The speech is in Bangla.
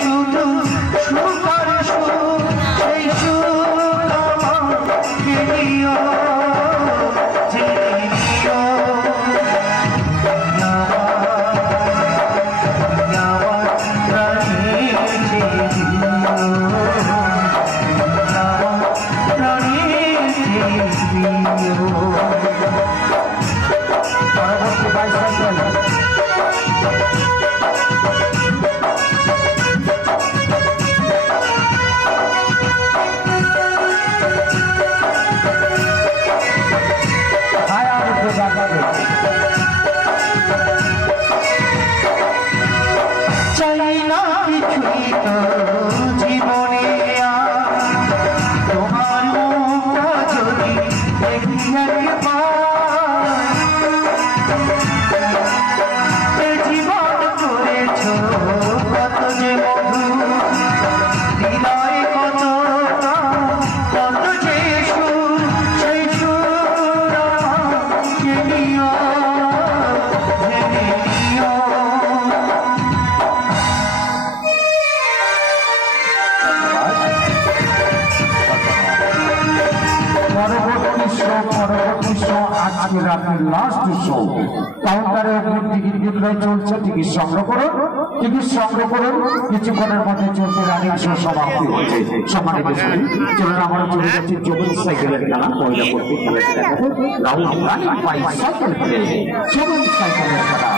শুধু সুখের সুখ সেই সুখ আমাকে দিও চাই না কিছুই তো জীবনে তোমার মুখটা যদি দেখি একবার জীবন করেছ কত যে মধু হৃদয় কত কত যে সুর সেই সুর আমাকে নিও জেনে নিও। পরবর্তী শো আজকে রাতের লাস্ট শো কাউন্টারে টিকিট বিক্রয় চলছে। টিকিট সংগ্রহ করুন, টিকিট সংগ্রহ করুন। কিছুক্ষণের মধ্যে চলছে রানিং শো সমাপ্তি হচ্ছে। সম্মানিত সুধী, চলুন আমরা চলে যাচ্ছি চব্বিশ সাইকেলের খেলা। পয়লা পড়তে খেলাটি দেখাবো round running bicycle play. চব্বিশ সাইকেলের খেলা।